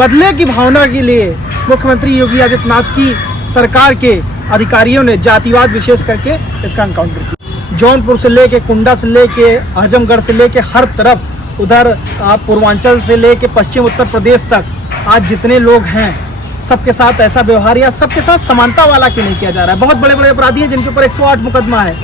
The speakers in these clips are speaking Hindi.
बदले की भावना के लिए मुख्यमंत्री योगी आदित्यनाथ की सरकार के अधिकारियों ने जातिवाद विशेष करके इसका एनकाउंटर किया। जौनपुर से लेके, कुंडा से लेके, आजमगढ़ से लेके हर तरफ, उधर पूर्वांचल से लेके पश्चिम उत्तर प्रदेश तक आज जितने लोग हैं सबके साथ ऐसा व्यवहार या सबके साथ समानता वाला क्यों नहीं किया जा रहा है। बहुत बड़े बड़े अपराधी हैं जिनके ऊपर 108 मुकदमा है,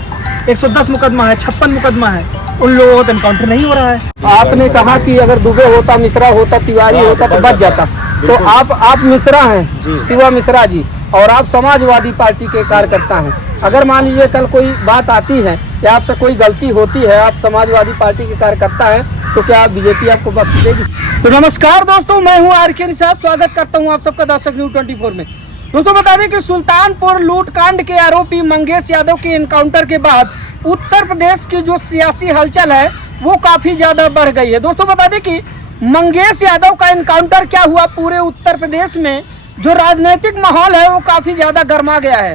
110 मुकदमा है, 56 मुकदमा है, उन लोगों का एनकाउंटर नहीं हो रहा है। आपने कहा कि अगर दुबे होता, मिश्रा होता, तिवारी होता तो बच जाता। तो आप मिश्रा हैं, शिवा मिश्रा जी, और आप समाजवादी पार्टी के कार्यकर्ता हैं। अगर मान लीजिए कल कोई बात आती है या आपसे कोई गलती होती है, आप समाजवादी पार्टी के कार्यकर्ता हैं, तो क्या बीजेपी आपको बख्श देगी? तो नमस्कार दोस्तों, मैं हूं आर.के. निषाद, स्वागत करता हूं आप सबका दर्शक न्यूज 24 में। दोस्तों बता दें कि सुल्तानपुर लूटकांड के आरोपी मंगेश यादव के एनकाउंटर के बाद उत्तर प्रदेश की जो सियासी हलचल है वो काफी ज्यादा बढ़ गई है। दोस्तों बता दें कि मंगेश यादव का एनकाउंटर क्या हुआ, पूरे उत्तर प्रदेश में जो राजनीतिक माहौल है वो काफी ज्यादा गर्मा गया है।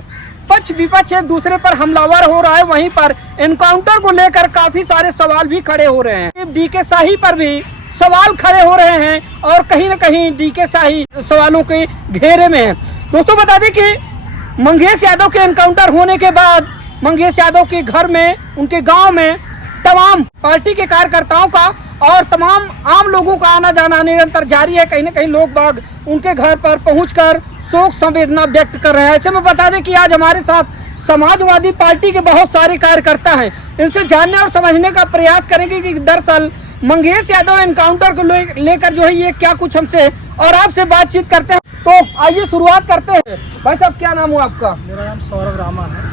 पक्ष विपक्ष एक दूसरे पर हमलावर हो रहा है, वहीं पर एनकाउंटर को लेकर काफी सारे सवाल भी खड़े हो रहे हैं। डीके शाही पर भी सवाल खड़े हो रहे हैं और कहीं न कहीं डीके शाही सवालों के घेरे में है। दोस्तों बता दें कि मंगेश यादव के एनकाउंटर होने के बाद मंगेश यादव के घर में, उनके गांव में तमाम पार्टी के कार्यकर्ताओं का और तमाम आम लोगों का आना जाना निरंतर जारी है। कहीं न कहीं लोग बाग उनके घर पर पहुंचकर शोक संवेदना व्यक्त कर रहे हैं। ऐसे में बता दें कि आज हमारे साथ समाजवादी पार्टी के बहुत सारे कार्यकर्ता हैं। इनसे जानने और समझने का प्रयास करेंगे कि दरअसल मंगेश यादव एनकाउंटर को लेकर जो है ये क्या कुछ हमसे और आपसे बातचीत करते हैं। तो आइए शुरुआत करते हैं। भाई साहब, क्या नाम हुआ आपका? मेरा नाम सौरभ रामा है,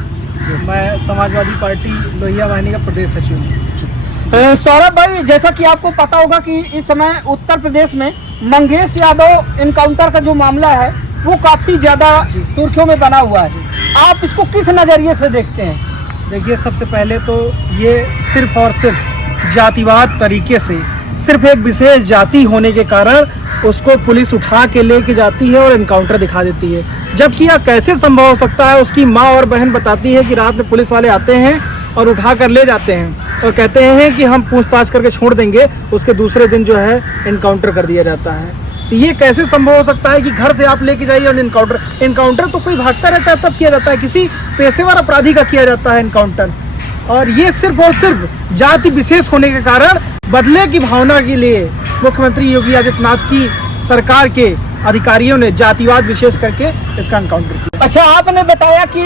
मैं समाजवादी पार्टी लोहिया वाहिनी का प्रदेश सचिव हूँ। सौरभ भाई, जैसा कि आपको पता होगा कि इस समय उत्तर प्रदेश में मंगेश यादव एनकाउंटर का जो मामला है वो काफी ज्यादा सुर्खियों में बना हुआ है। आप इसको किस नजरिए से देखते हैं? देखिए, सबसे पहले तो ये सिर्फ और सिर्फ जातिवाद तरीके से, सिर्फ एक विशेष जाति होने के कारण उसको पुलिस उठा के लेके जाती है और एनकाउंटर दिखा देती है। जबकि यह कैसे संभव हो सकता है? उसकी माँ और बहन बताती है कि रात में पुलिस वाले आते हैं और उठा कर ले जाते हैं और कहते हैं कि हम पूछताछ करके छोड़ देंगे, उसके दूसरे दिन जो है एनकाउंटर कर दिया जाता है। तो ये कैसे संभव हो सकता है कि घर से आप लेके जाइए और एनकाउंटर तो कोई भागता रहता है तब किया जाता है, किसी पेशेवर अपराधी का किया जाता है एनकाउंटर। और ये सिर्फ और सिर्फ जाति विशेष होने के कारण बदले की भावना के लिए मुख्यमंत्री योगी आदित्यनाथ की सरकार के अधिकारियों ने जातिवाद विशेष करके इसका एनकाउंटर किया। अच्छा, आपने बताया कि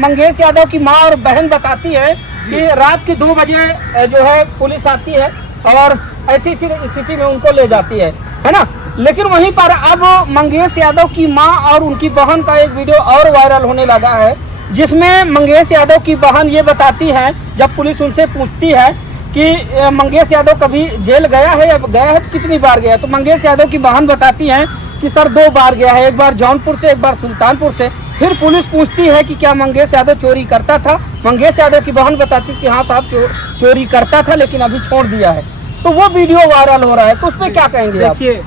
मंगेश यादव की माँ और बहन बताती है कि रात के 2 बजे जो है पुलिस आती है और ऐसी स्थिति में उनको ले जाती है ना। लेकिन वहीं पर अब मंगेश यादव की माँ और उनकी बहन का एक वीडियो और वायरल होने लगा है, जिसमें मंगेश यादव की बहन ये बताती है, जब पुलिस उनसे पूछती है कि मंगेश यादव कभी जेल गया है या गया है तो कितनी बार गया, तो मंगेश यादव की बहन बताती है कि सर 2 बार गया है, एक बार जौनपुर से, एक बार सुल्तानपुर से। फिर पुलिस पूछती है कि क्या मंगेश यादव चोरी करता था? मंगेश यादव की बहन बताती कि हाँ साहब चोरी करता था लेकिन अभी छोड़ दिया है। तो वो वीडियो वायरल हो रहा है, तो उस पर क्या कहेंगे आप? देखिए,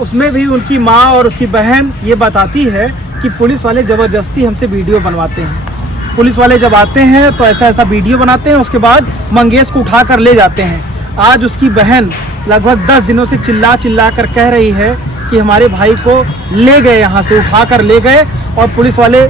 उसमें भी उनकी माँ और उसकी बहन ये बताती है कि पुलिस वाले जबरदस्ती हमसे वीडियो बनवाते हैं। पुलिस वाले जब आते हैं तो ऐसा ऐसा वीडियो बनाते हैं, उसके बाद मंगेश को उठा कर ले जाते हैं। आज उसकी बहन लगभग 10 दिनों से चिल्ला कर कह रही है कि हमारे भाई को ले गए, यहाँ से उठा कर ले गए और पुलिस वाले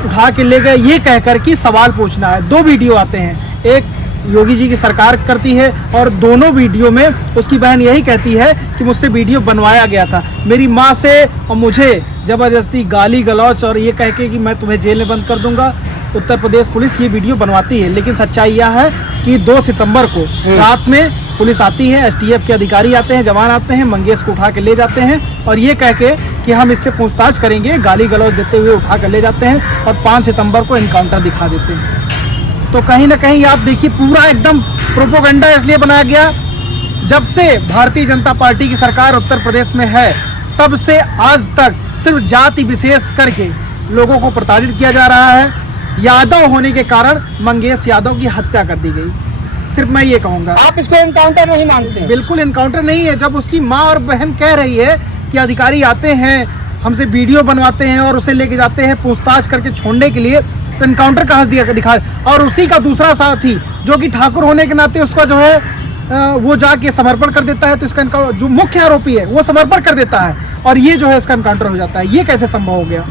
उठा के ले गए, ये कहकर कि सवाल पूछना है। 2 वीडियो आते हैं, एक योगी जी की सरकार करती है और दोनों वीडियो में उसकी बहन यही कहती है कि मुझसे वीडियो बनवाया गया था। मेरी माँ से और मुझे जबरदस्ती गाली गलौच और ये कह के कि मैं तुम्हें जेल में बंद कर दूंगा, उत्तर प्रदेश पुलिस ये वीडियो बनवाती है। लेकिन सच्चाई यह है कि 2 सितंबर को रात में पुलिस आती है, एसटीएफ के अधिकारी आते हैं, जवान आते हैं, मंगेश को उठा के ले जाते हैं और ये कह के कि हम इससे पूछताछ करेंगे, गाली गलौच देते हुए उठा कर ले जाते हैं और 5 सितंबर को एनकाउंटर दिखा देते हैं। तो कहीं ना कहीं आप देखिए, पूरा एकदम प्रोपोगंडा इसलिए बनाया गया, जब से भारतीय जनता पार्टी की सरकार उत्तर प्रदेश में है तब से आज तक सिर्फ जाति विशेष करके लोगों को प्रताड़ित किया जा रहा है। यादव होने के कारण मंगेश यादव की हत्या कर दी गई, सिर्फ मैं ये कहूँगा। आप इसको एनकाउंटर नहीं मानते? बिल्कुल एनकाउंटर नहीं है। जब उसकी माँ और बहन कह रही है कि अधिकारी आते हैं, हमसे वीडियो बनवाते हैं और उसे लेके जाते हैं पूछताछ करके छोड़ने के लिए, तो एनकाउंटर कहाँ दिखा। और उसी का दूसरा साथी जो कि ठाकुर होने के नाते उसका जो है वो जाके समर्पण कर देता है, तो इसका जो मुख्य आरोपी है वो समर्पण कर देता है और ये जो है इसका एनकाउंटर हो जाता है। ये कैसे संभव हो गया?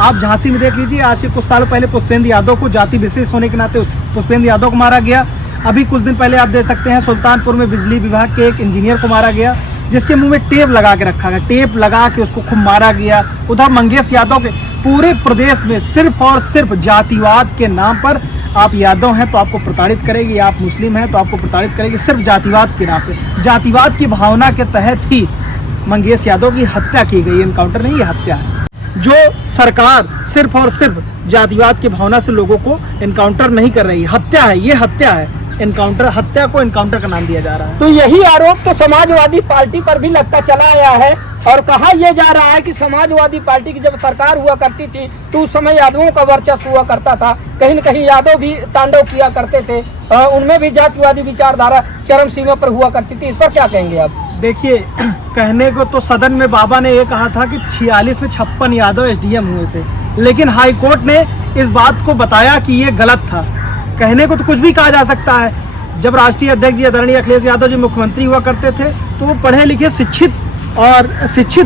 आप झांसी में देख लीजिए, आज से कुछ साल पहले पुष्पेंद्र यादव को जाति विशेष होने के नाते पुष्पेंद्र यादव को मारा गया। अभी कुछ दिन पहले आप देख सकते हैं सुल्तानपुर में बिजली विभाग के एक इंजीनियर को मारा गया, जिसके मुंह में टेप लगा के रखा गया, टेप लगा के उसको खूब मारा गया। उधर मंगेश यादव के पूरे प्रदेश में सिर्फ और सिर्फ जातिवाद के नाम पर, आप यादव हैं तो आपको प्रताड़ित करेगी, आप मुस्लिम हैं तो आपको प्रताड़ित करेगी, सिर्फ जातिवाद के नाम पे, जातिवाद की भावना के तहत ही मंगेश यादव की हत्या की गई। एनकाउंटर नहीं, ये हत्या है। जो सरकार सिर्फ और सिर्फ जातिवाद की भावना से लोगों को एनकाउंटर नहीं कर रही, हत्या है, ये हत्या है। एनकाउंटर, हत्या को एनकाउंटर का नाम दिया जा रहा है। तो यही आरोप तो समाजवादी पार्टी पर भी लगता चला आया है और कहा यह जा रहा है कि समाजवादी पार्टी की जब सरकार हुआ करती थी तो उस समय यादवों का वर्चस्व हुआ करता था, कहीं न कहीं यादव भी तांडव किया करते थे, उनमें भी जातिवादी विचारधारा चरम सीमा पर हुआ करती थी। इस पर क्या कहेंगे आप? देखिए, कहने को तो सदन में बाबा ने ये कहा था कि 46 में 56 यादव एसडीएम हुए थे, लेकिन हाई कोर्ट ने इस बात को बताया कि ये गलत था। कहने को तो कुछ भी कहा जा सकता है। जब राष्ट्रीय अध्यक्ष जी आदरणीय अखिलेश यादव जी मुख्यमंत्री हुआ करते थे तो वो पढ़े लिखे शिक्षित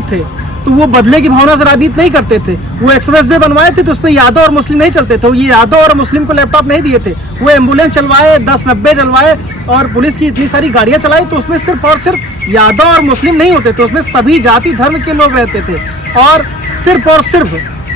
थे, तो वो बदले की भावना से राजनीति नहीं करते थे। वो एक्सप्रेस वे बनवाए थे तो उस पर यादव और मुस्लिम नहीं चलते थे, ये यादव और मुस्लिम को लैपटॉप नहीं दिए थे। वो एम्बुलेंस चलवाए, 10-90 चलवाए और पुलिस की इतनी सारी गाड़ियां चलाई, तो उसमें सिर्फ और सिर्फ यादव और मुस्लिम नहीं होते थे, उसमें सभी जाति धर्म के लोग रहते थे। और सिर्फ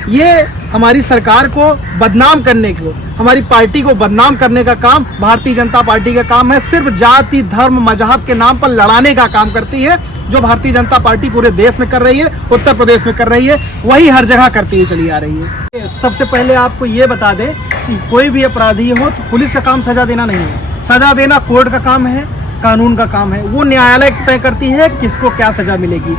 ये हमारी सरकार को बदनाम करने को, हमारी पार्टी को बदनाम करने का काम भारतीय जनता पार्टी का काम है। सिर्फ जाति धर्म मजहब के नाम पर लड़ाने का काम करती है, जो भारतीय जनता पार्टी पूरे देश में कर रही है, उत्तर प्रदेश में कर रही है, वही हर जगह करती हुई चली आ रही है। सबसे पहले आपको ये बता दें कि कोई भी अपराधी हो तो पुलिस का काम सजा देना नहीं है, सजा देना कोर्ट का काम है, कानून का काम है। वो न्यायालय तय करती है किसको क्या सजा मिलेगी,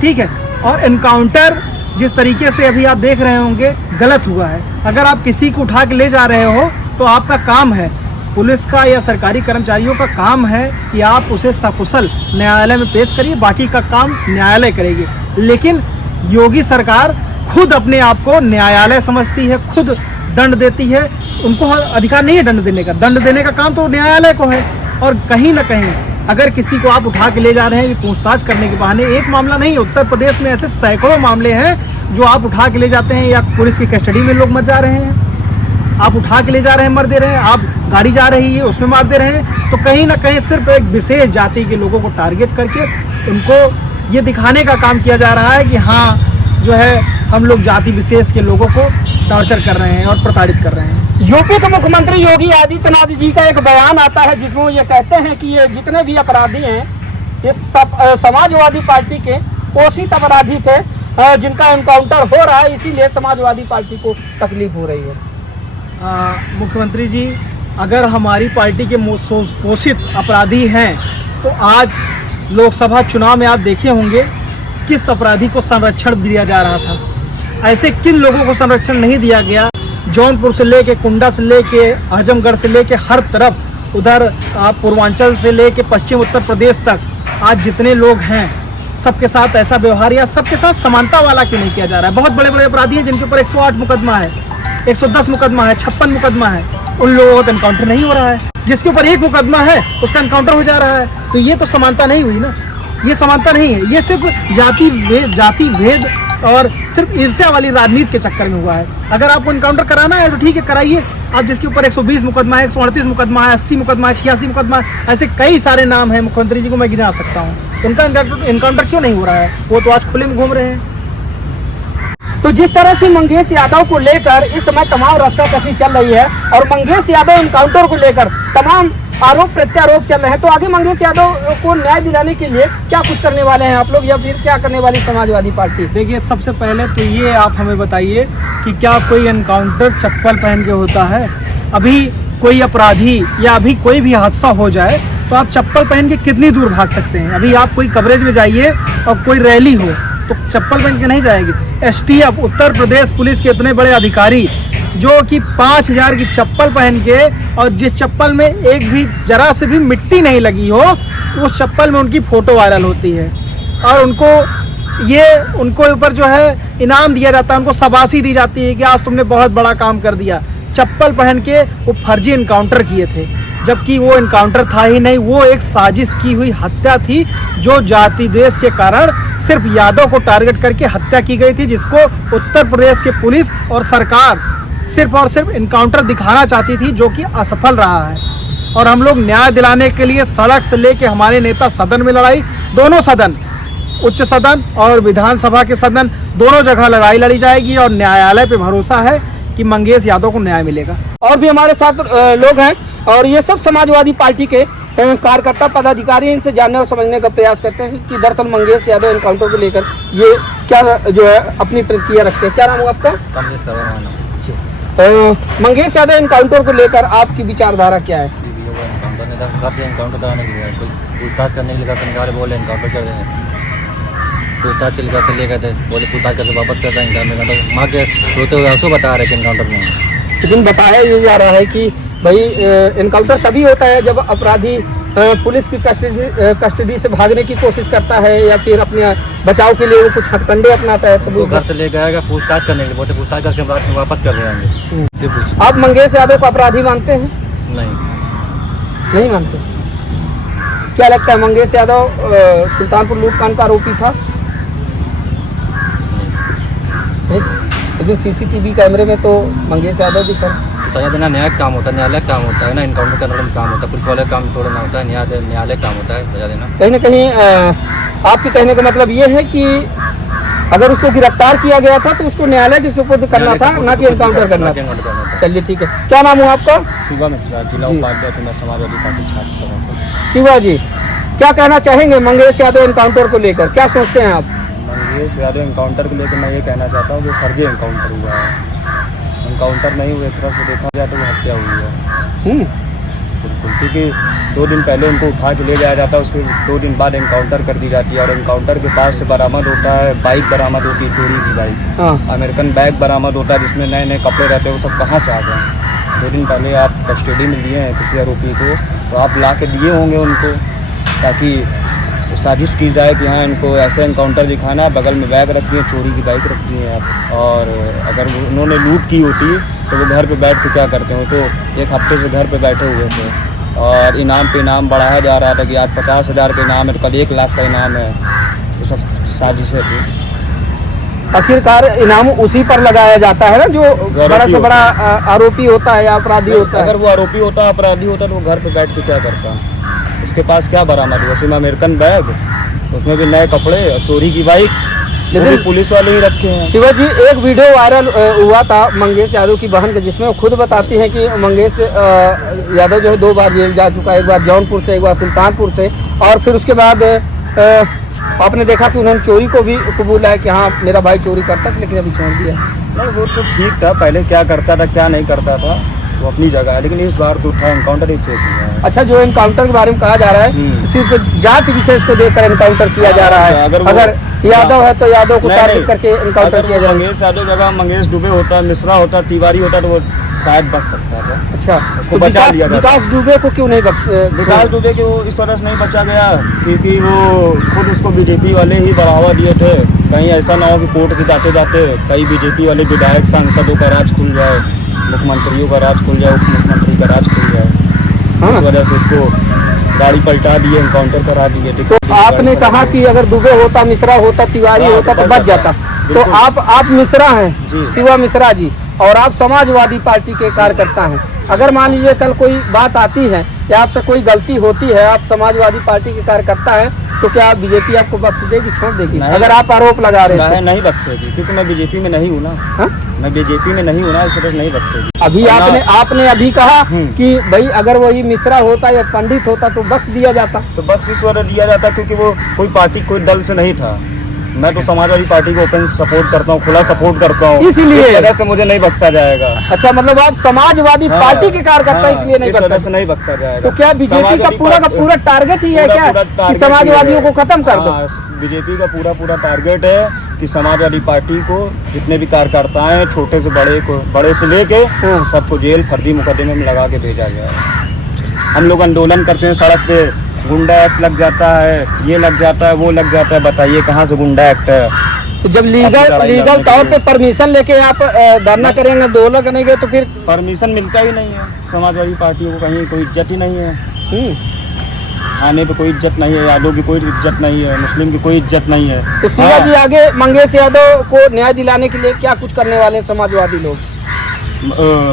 ठीक है। और एनकाउंटर जिस तरीके से अभी आप देख रहे होंगे गलत हुआ है। अगर आप किसी को उठा के ले जा रहे हो तो आपका काम है, पुलिस का या सरकारी कर्मचारियों का काम है कि आप उसे सकुशल न्यायालय में पेश करिए, बाकी का काम न्यायालय करेगी। लेकिन योगी सरकार खुद अपने आप को न्यायालय समझती है, खुद दंड देती है। उनको अधिकार नहीं है दंड देने का, दंड देने का काम तो न्यायालय को है। और कहीं ना कहीं अगर किसी को आप उठा के ले जा रहे हैं पूछताछ करने के बहाने, एक मामला नहीं, उत्तर प्रदेश में ऐसे सैकड़ों मामले हैं जो आप उठा के ले जाते हैं या पुलिस की कस्टडी में लोग मर जा रहे हैं, आप उठा के ले जा रहे हैं मर दे रहे हैं, आप गाड़ी जा रही है उसमें मार दे रहे हैं। तो कहीं ना कहीं सिर्फ एक विशेष जाति के लोगों को टारगेट करके उनको ये दिखाने का काम किया जा रहा है कि हाँ जो है हम लोग जाति विशेष के लोगों को टॉर्चर कर रहे हैं और प्रताड़ित कर रहे हैं। यूपी के मुख्यमंत्री योगी आदित्यनाथ जी का एक बयान आता है जिसमें ये कहते हैं कि ये जितने भी अपराधी हैं ये सब समाजवादी पार्टी के पोषित अपराधी थे, जिनका एनकाउंटर हो रहा है, इसीलिए समाजवादी पार्टी को तकलीफ हो रही है। मुख्यमंत्री जी, अगर हमारी पार्टी के पोषित अपराधी हैं तो आज लोकसभा चुनाव में आप देखे होंगे किस अपराधी को संरक्षण दिया जा रहा था। ऐसे किन लोगों को संरक्षण नहीं दिया गया। जौनपुर से लेके, कुंडा से लेके, आजमगढ़ से लेके हर तरफ, उधर आप पूर्वांचल से लेके पश्चिम उत्तर प्रदेश तक आज जितने लोग हैं सबके साथ ऐसा व्यवहार या सबके साथ समानता वाला क्यों नहीं किया जा रहा है। बहुत बड़े बड़े अपराधी हैं जिनके ऊपर 108 मुकदमा है, 110 मुकदमा है, 56 मुकदमा है, उन लोगों का एनकाउंटर नहीं हो रहा है। जिसके ऊपर 1 मुकदमा है उसका एनकाउंटर हो जा रहा है। तो ये तो समानता नहीं हुई ना, ये समानता नहीं है, ये सिर्फ जाति भेद और सिर्फ ईर्ष्या वाली राजनीति के चक्कर में हुआ है। अगर आपको एनकाउंटर कराना है तो ठीक है कराइए। आप जिसके ऊपर 120 मुकदमा है, 138 मुकदमा है, 80 मुकदमा है, 86 मुकदमा है, ऐसे कई सारे नाम हैं, मुख्यमंत्री जी को मैं गिना सकता हूँ, उनका एनकाउंटर क्यों नहीं हो रहा है? वो तो आज खुले में घूम रहे हैं। तो जिस तरह से मंगेश यादव को लेकर इस समय तमाम रस्साकसी चल रही है और मंगेश यादव एनकाउंटर को लेकर तमाम आरोप प्रत्यारोप चल रहे हैं, तो आगे मंगेश यादव को न्याय दिलाने के लिए क्या कुछ करने वाले हैं आप लोग, या फिर क्या करने वाली समाजवादी पार्टी? देखिए, सबसे पहले तो ये आप हमें बताइए कि क्या कोई एनकाउंटर चप्पल पहन के होता है? अभी कोई अपराधी या अभी कोई भी हादसा हो जाए तो आप चप्पल पहन के कितनी दूर भाग सकते हैं? अभी आप कोई कवरेज में जाइए और कोई रैली हो तो चप्पल पहन के नहीं जाएगी। एसटीएफ उत्तर प्रदेश पुलिस के इतने बड़े अधिकारी जो कि 5000 की चप्पल पहन के, और जिस चप्पल में एक भी जरा से भी मिट्टी नहीं लगी हो, उस चप्पल में उनकी फोटो वायरल होती है और उनको ऊपर जो है इनाम दिया जाता है, उनको शाबाशी दी जाती है कि आज तुमने बहुत बड़ा काम कर दिया। चप्पल पहन के वो फर्जी एनकाउंटर किए थे। जबकि वो इनकाउंटर था ही नहीं, वो एक साजिश की हुई हत्या थी जो जाति द्वेष के कारण सिर्फ यादव को टारगेट करके हत्या की गई थी, जिसको उत्तर प्रदेश के पुलिस और सरकार सिर्फ और सिर्फ इनकाउंटर दिखाना चाहती थी, जो कि असफल रहा है। और हम लोग न्याय दिलाने के लिए सड़क से लेके हमारे नेता सदन में लड़ाई, दोनों सदन, उच्च सदन और विधानसभा के सदन, दोनों जगह लड़ाई लड़ी जाएगी और न्यायालय पे भरोसा है कि मंगेश यादव को न्याय मिलेगा। और भी हमारे साथ लोग हैं और ये सब समाजवादी पार्टी के कार्यकर्ता पदाधिकारी, इनसे जानने और समझने का प्रयास करते हैं कि दरअसल मंगेश यादव एनकाउंटर को लेकर ये क्या जो है अपनी प्रतिक्रिया रखते हैं। क्या नाम है आपका? मंगेश यादव एनकाउंटर को लेकर आपकी विचारधारा क्या है? घर से एनकाउंटर कराने के लिए पूछताछ करने के लिए बोले एनकाउंटर कर देंगे, पूछताछ चले गए थे, बोले पूछताछ करके वापस कर देंगे घर में, मतलब माँ के रोते हुए आंसू बता रहे कि एनकाउंटर नहीं है। लेकिन बताया ये जा रहा है कि भाई एनकाउंटर तभी होता है जब अपराधी पुलिस की कस्टडी से भागने की कोशिश करता है या फिर अपने बचाव के लिए वो कुछ हथकंडे अपनाता है, तो घर से ले गया पूछताछ करने के लिए, बोलते पूछताछ करके बाद में वापस कर देंगे। आप मंगेश यादव को अपराधी मानते हैं? नहीं मानते। क्या लगता है मंगेश यादव सुल्तानपुर लूटकांड का आरोपी था? नहीं, लेकिन सीसीटीवी कैमरे में तो मंगेश यादव भी था। सजा देना न्यायिक काम होता है, न्यायालय काम होता है ना, इनकाउंटर करने में काम होता है, पुलिस वाले काम थोड़ा ना होता है, न्यायालय काम होता है सजा देना। कहीं ना कहीं आपके कहने का मतलब ये है कि अगर उसको गिरफ्तार किया गया था तो उसको न्यायालय के सुपुर्द करना था, ना कि एनकाउंटर करना था। चलिए ठीक है। क्या नाम हुआ आपका? शिवा मिश्रा, जिला उपाध्यक्ष समाजवादी पार्टी छात्र सभा से। शिवा जी, क्या कहना चाहेंगे मंगेश यादव एनकाउंटर को लेकर, क्या सोचते हैं आप? मंगेश यादव एनकाउंटर को लेकर मैं ये कहना चाहता हूँ कि फर्जी एनकाउंटर हुआ है, एनकाउंटर नहीं हुए, एक तरह से देखा जाए तो वो हत्या हुई है। बिल्कुल, क्योंकि 2 दिन पहले उनको उठा के ले जाया जाता है, उसके 2 दिन बाद एनकाउंटर कर दी जाती है और एनकाउंटर के पास से बरामद होता है बाइक, बरामद होती है चोरी की बाइक, अमेरिकन बैग बरामद होता है जिसमें नए नए कपड़े रहते हैं। वो सब कहाँ से आ गए? 2 दिन पहले आप कस्टडी में लिए हैं किसी आरोपी को, तो आप ला के दिए होंगे उनको ताकि साजिश की जाए कि हाँ इनको ऐसे एनकाउंटर दिखाना है। बगल में बैग रखी है, चोरी की बाइक रखी है आप, और अगर उन्होंने लूट की होती तो वो घर पे बैठ के क्या करते हो? तो 1 हफ्ते से घर पे बैठे हुए थे और इनाम पे इनाम बढ़ाया जा रहा था कि आज 50,000 का इनाम है, कल 1 लाख का इनाम है। ये सब साजिशें थी। आखिरकार इनाम उसी पर लगाया जाता है ना जो बड़ा से बड़ा आरोपी होता है या अपराधी होता है। अगर वो आरोपी होता, अपराधी होता तो वो घर पे बैठ के क्या करता? उसके पास क्या बरामद हुआ? सिर्फ अमेरिकन बैग, उसमें भी नए कपड़े और चोरी की बाइक, लेकिन पुलिस वाले ही रखे हैं। शिवा जी, एक वीडियो वायरल हुआ था मंगेश यादव की बहन का, जिसमें वो खुद बताती हैं कि मंगेश यादव जो है 2 बार जेल जा चुका है, एक बार जौनपुर से, एक बार सुल्तानपुर से, और फिर उसके बाद आपने देखा कि उन्होंने चोरी को भी कबूला है कि हाँ मेरा भाई चोरी करता था, लेकिन अभी छोड़ दिया। नहीं, वो तो ठीक था, पहले क्या करता था क्या नहीं करता था वो अपनी जगह है, लेकिन इस बार तो था एनकाउंटर ही फेक हुआ है। अच्छा, जो एनकाउंटर के बारे में कहा जा रहा है सिर्फ जाति विशेष को देखकर एनकाउंटर किया जा रहा है। अगर यादव है तो यादव को टारगेट करके एनकाउंटर किया जा रहा है। मंगेश यादव जगह मंगेश दुबे होता, मिश्रा होता, तिवारी होता तो वो शायद बच सकता था। अच्छा, उसको बचा लिया गया। विकास दुबे को क्यों नहीं विकास दुबे को इस वजह से नहीं बचा गया क्योंकि वो खुद उसको बीजेपी वाले ही बढ़ावा दिए थे। कहीं ऐसा ना हो कि कोर्ट के जाते जाते कई बीजेपी वाले विधायक सांसदों का राज खुल जाए, मुख्यमंत्रियों का राज खुल जाए, उप मुख्यमंत्री का राज खुल जाए। इस वजह से इसको गाड़ी पलटा दिए, एनकाउंटर करा दिए। तो आपने कहा कि अगर दुबे होता, मिश्रा होता, तिवारी होता तो बच जाता। तो आप मिश्रा हैं, शिवा मिश्रा जी, और आप समाजवादी पार्टी के कार्यकर्ता हैं। अगर मान लीजिए कल कोई बात आती है या आपसे कोई गलती होती है, आप समाजवादी पार्टी के कार्यकर्ता हैं, तो क्या बीजेपी आपको बख्श देगी, छोड़ देगी? अगर आप आरोप लगा रहे हैं नहीं बख्शेगी, क्योंकि मैं बीजेपी में नहीं हूँ ना। मैं बीजेपी में नहीं हूँ ना, इस वजह नहीं बख्शेगी। अभी आपने अभी कहा कि भाई अगर वही मिश्रा होता या पंडित होता तो बख्श दिया जाता। तो बख्श इस वजह दिया जाता क्योंकि वो कोई पार्टी, कोई दल से नहीं था। मैं तो समाजवादी पार्टी को ओपन सपोर्ट करता हूँ, खुला सपोर्ट करता हूँ, इसलिए इस वजह से मुझे नहीं बख्शा जाएगा। अच्छा, मतलब आप समाजवादी पार्टी के कार्यकर्ता इसलिए नहीं बख्शा जाएगा। तो क्या बीजेपी का पूरा टारगेट ही है क्या कि समाजवादियों को खत्म कर दो? बीजेपी का पूरा टारगेट है कि समाजवादी पार्टी को जितने भी कार्यकर्ता हैं, छोटे से बड़े से लेके सबको जेल, फर्जी मुकदमे में लगा के भेजा गया है। हम लोग आंदोलन करते हैं सड़क पे, गुंडा एक्ट लग जाता है, ये लग जाता है, वो लग जाता है। बताइए कहाँ से गुंडा एक्ट है? तो जब अपनी लीगल लड़ाई लीगल लड़ने के तौर लिए। पे परमिशन लेके आप धरना करेंगे, आंदोलन करेंगे, तो फिर परमिशन मिलता ही नहीं है। समाजवादी पार्टी को कहीं कोई इज्जत ही नहीं है, थाने पे कोई इज्जत नहीं है, यादव की कोई इज्जत नहीं है, मुस्लिम की कोई इज्जत नहीं है। तो शिवा जी आगे मंगेश यादव को न्याय दिलाने के लिए क्या कुछ करने वाले हैं समाजवादी लोग?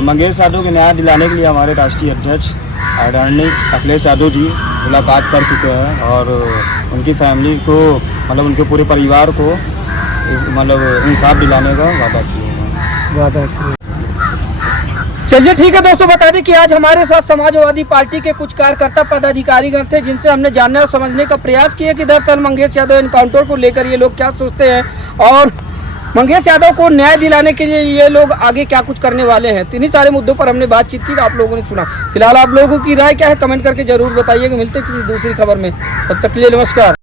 मंगेश यादव के न्याय दिलाने के लिए हमारे राष्ट्रीय अध्यक्ष आदरणीय अखिलेश यादव जी मुलाकात कर चुके हैं और उनकी फैमिली को मतलब उनके पूरे परिवार को मतलब इंसाफ दिलाने का वादा किया है। चलिए ठीक है दोस्तों, बता दें कि आज हमारे साथ समाजवादी पार्टी के कुछ कार्यकर्ता पदाधिकारीगण थे, जिनसे हमने जानने और समझने का प्रयास किया कि दरअसल मंगेश यादव एनकाउंटर को लेकर ये लोग क्या सोचते हैं और मंगेश यादव को न्याय दिलाने के लिए ये लोग आगे क्या कुछ करने वाले हैं। इन्हीं सारे मुद्दों पर हमने बातचीत की, आप लोगों ने सुना। फिलहाल आप लोगों की राय क्या है कमेंट करके जरूर बताइएगा। मिलते हैं किसी दूसरी खबर में, तब तक के लिए नमस्कार।